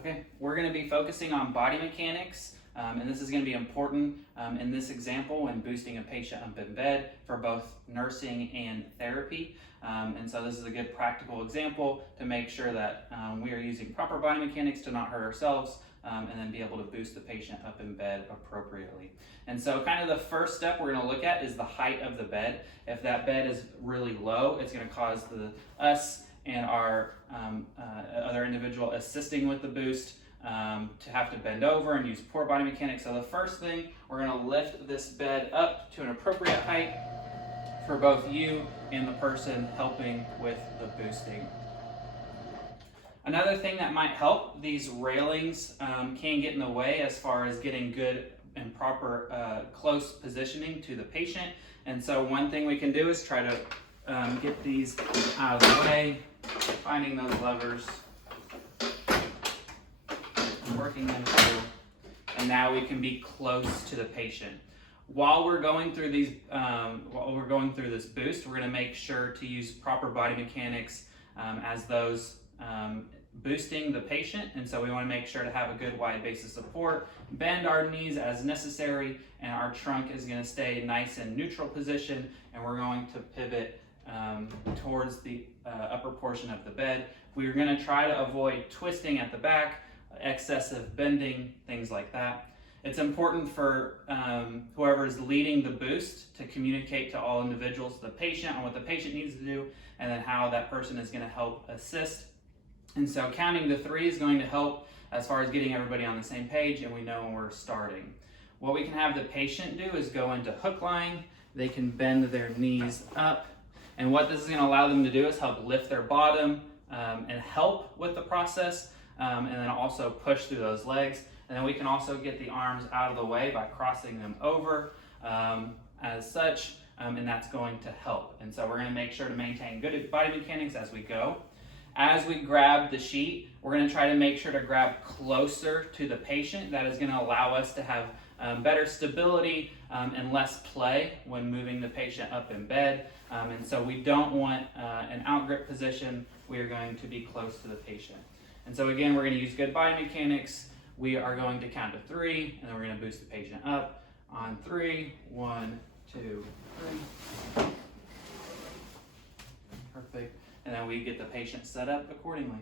Okay, we're going to be focusing on body mechanics, and this is going to be important in this example when boosting a patient up in bed for both nursing and therapy. And so this is a good practical example to make sure that we are using proper body mechanics to not hurt ourselves and then be able to boost the patient up in bed appropriately. And so kind of the first step we're going to look at is the height of the bed. If that bed is really low, it's going to cause us and our other individual assisting with the boost to have to bend over and use poor body mechanics. So the first thing, we're going to lift this bed up to an appropriate height for both you and the person helping with the boosting. Another thing that might help, these railings can get in the way as far as getting good and proper close positioning to the patient. And so one thing we can do is try to get these out of the way, finding those levers, working them through, and now we can be close to the patient. While we're going through these, this boost, we're going to make sure to use proper body mechanics as those boosting the patient. And so we want to make sure to have a good wide base of support, bend our knees as necessary, and our trunk is going to stay nice and neutral position, and we're going to pivot towards the upper portion of the bed. We're going to try to avoid twisting at the back, excessive bending, things like that. It's important for whoever is leading the boost to communicate to all individuals, the patient, on what the patient needs to do, and then how that person is going to help assist. And so counting to 3 is going to help as far as getting everybody on the same page, and we know when we're starting. What we can have the patient do is go into hook lying. They can bend their knees up, and what this is going to allow them to do is help lift their bottom and help with the process, and then also push through those legs. And then we can also get the arms out of the way by crossing them over as such, and that's going to help. And so we're going to make sure to maintain good body mechanics as we go. As we grab the sheet, we're going to try to make sure to grab closer to the patient. That is going to allow us to have better stability and less play when moving the patient up in bed. And so we don't want an out grip position. We are going to be close to the patient. And so again, we're going to use good body mechanics. We are going to count to 3, and then we're going to boost the patient up on 3. 1, 2, 3. Perfect. And then we get the patient set up accordingly.